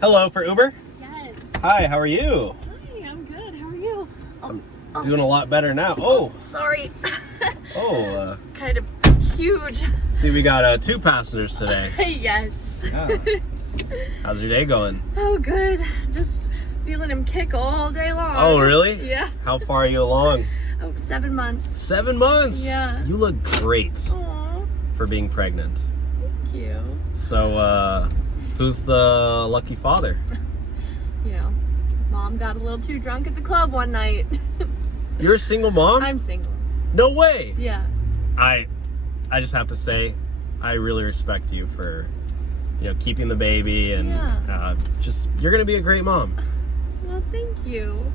Hello, for Uber? Yes. Hi, how are you? Hi, I'm good. How are you? I'm doing a lot better now. Oh! Sorry. Oh, Kind of huge. see, we got 2 passengers today. Yes. Yeah. How's your day going? Oh, good. Just feeling him kick all day long. Oh, really? Yeah. How far are you along? Oh, 7 months. 7 months? Yeah. You look great Aw, for being pregnant. thank you. So, who's the lucky father? You know, Mom got a little too drunk at the club one night. You're a single mom? I'm single. No way! Yeah. I just have to say, I really respect you for, keeping the baby and Yeah. you're gonna be a great mom. Well, thank you.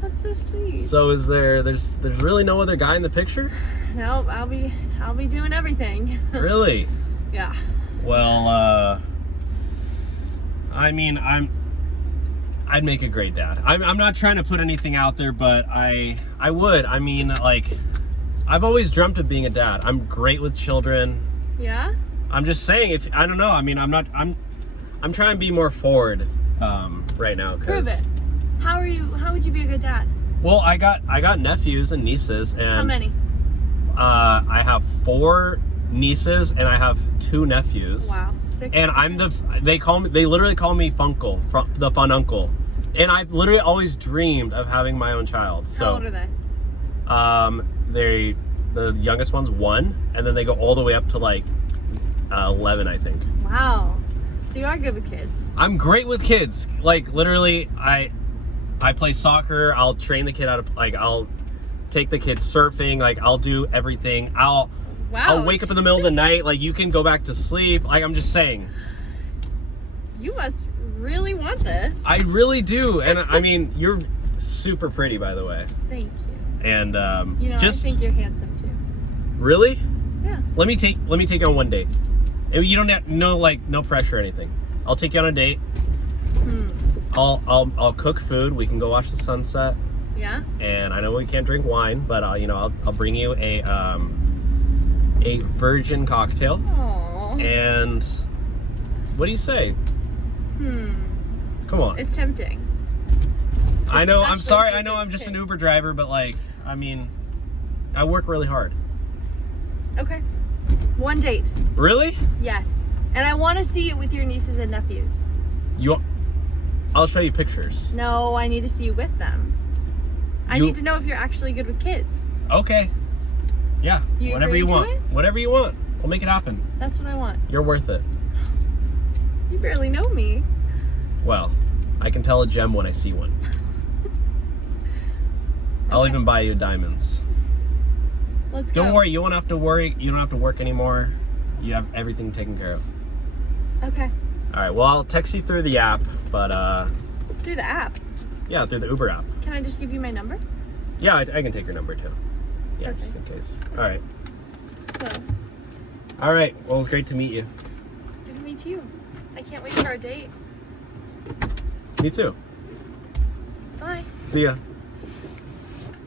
That's so sweet. So there's really no other guy in the picture? No, I'll be doing everything. Really? Yeah. Well, I mean, I'd make a great dad. I'm not trying to put anything out there, but I would. I mean, like, I've always dreamt of being a dad. I'm great with children. Yeah? I'm just saying, I don't know. I mean, I'm trying to be more forward right now. Prove it. How would you be a good dad? Well, I got nephews and nieces, and How many? I have 4 nieces and I have 2 nephews. Wow. 6. And they literally call me Funkle, the fun uncle. And I've literally always dreamed of having my own child. So How old are they? The youngest one's 1, and then they go all the way up to like 11, I think. Wow. So you are good with kids. I'm great with kids. Like, literally, I play soccer. I'll train the kid I'll take the kid surfing. Like, I'll do everything. Wow. I'll wake up in the middle of the night. Like, you can go back to sleep. Like, I'm just saying. You must really want this. I really do. And I mean, you're super pretty, by the way. Thank you. And I think you're handsome too. Really? Yeah. Let me take you on one date. And you don't have no pressure or anything. I'll take you on a date. I'll cook food. We can go watch the sunset. Yeah. And I know we can't drink wine, but I'll bring you a virgin cocktail. Aww. And what do you say? Come on. It's tempting. I know. I'm Especially sorry. for I know good I'm just an kids. Uber driver, but like, I mean, I work really hard. Okay. 1 date. Really? Yes. And I want to see it with your nieces and nephews. I'll show you pictures. No, I need to see you with them. I need to know if you're actually good with kids. Okay. Yeah. You Whatever you agree to want. it? Whatever you want. We'll make it happen. That's what I want. You're worth it. You barely know me. Well, I can tell a gem when I see one. I'll even buy you diamonds. Let's go. Don't worry. You won't have to worry. You don't have to work anymore. You have everything taken care of. Okay. All right. Well, I'll text you through the app, but Through the app. yeah, through the Uber app. Can I just give you my number? Yeah, I can take your number too. Yeah, Okay. just in case. All right. So, All right. Well, it was great to meet you. good to meet you. I can't wait for our date. Me too. Bye. See ya.